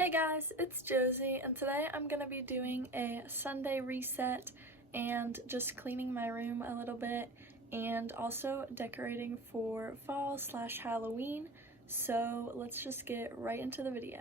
Hey guys, it's Josie, and today I'm going to be doing a Sunday reset and just cleaning my room a little bit and also decorating for fall/Halloween. So let's just get right into the video.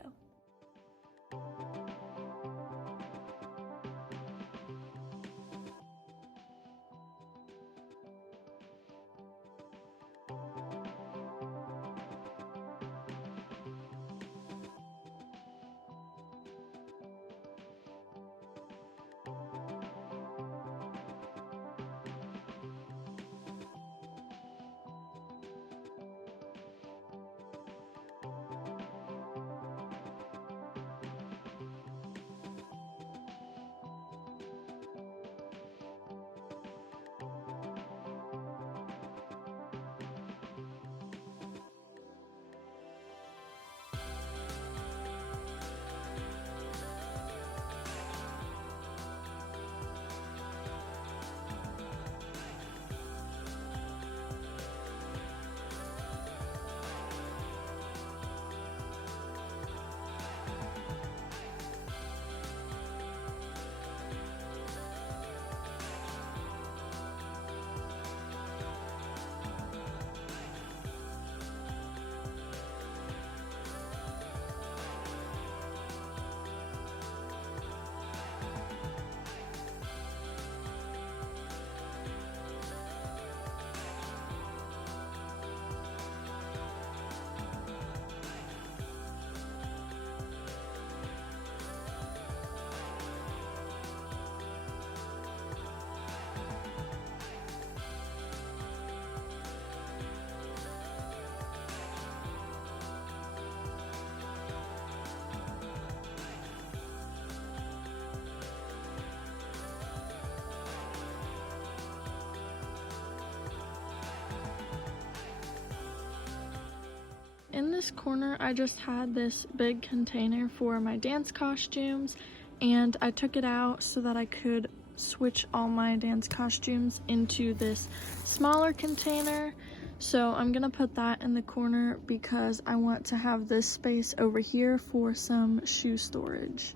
In this corner, I just had this big container for my dance costumes, and I took it out so that I could switch all my dance costumes into this smaller container. So I'm gonna put that in the corner because I want to have this space over here for some shoe storage.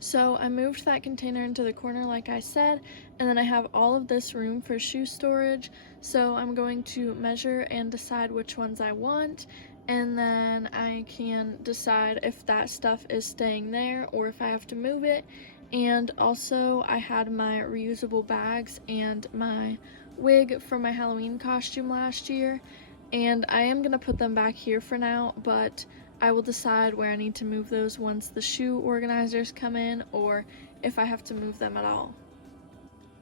So I moved that container into the corner like I said, and then I have all of this room for shoe storage. So I'm going to measure and decide which ones I want, and then I can decide if that stuff is staying there or if I have to move it. And also I had my reusable bags and my wig from my Halloween costume last year, and I am gonna put them back here for now, but I will decide where I need to move those once the shoe organizers come in, or if I have to move them at all.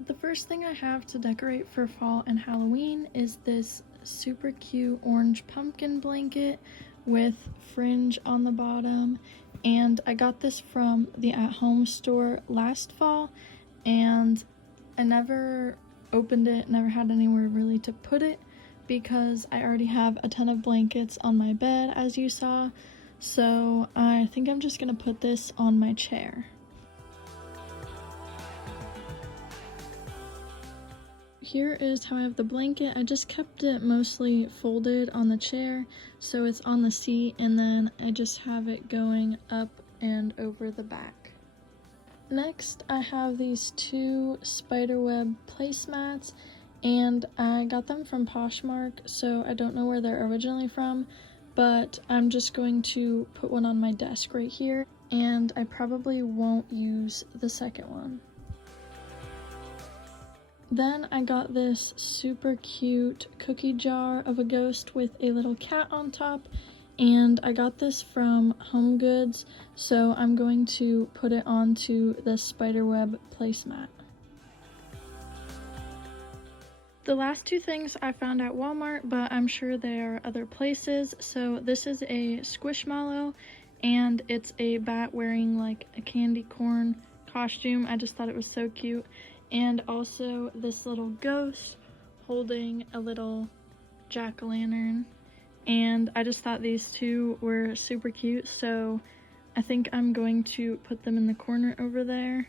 The first thing I have to decorate for fall and Halloween is this super cute orange pumpkin blanket with fringe on the bottom, and I got this from the at-home store last fall, and I never opened it, never had anywhere really to put it because I already have a ton of blankets on my bed, as you saw, so I think I'm just gonna put this on my chair. Here is how I have the blanket. I just kept it mostly folded on the chair, so it's on the seat, and then I just have it going up and over the back. Next, I have these two spiderweb placemats, and I got them from Poshmark, so I don't know where they're originally from, but I'm just going to put one on my desk right here, and I probably won't use the second one. Then I got this super cute cookie jar of a ghost with a little cat on top, and I got this from Home Goods, so I'm going to put it onto the spiderweb placemat. The last two things I found at Walmart, but I'm sure there are other places. So this is a squishmallow, and it's a bat wearing like a candy corn costume. I just thought it was so cute. And also this little ghost holding a little jack-o'-lantern, and I just thought these two were super cute, so I think I'm going to put them in the corner over there.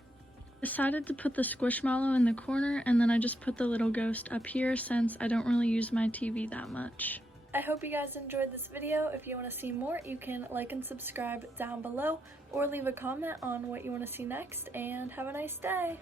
Decided to put the squishmallow in the corner, and then I just put the little ghost up here since I don't really use my TV that much. I hope you guys enjoyed this video. If you want to see more, you can like and subscribe down below or leave a comment on what you want to see next, and have a nice day.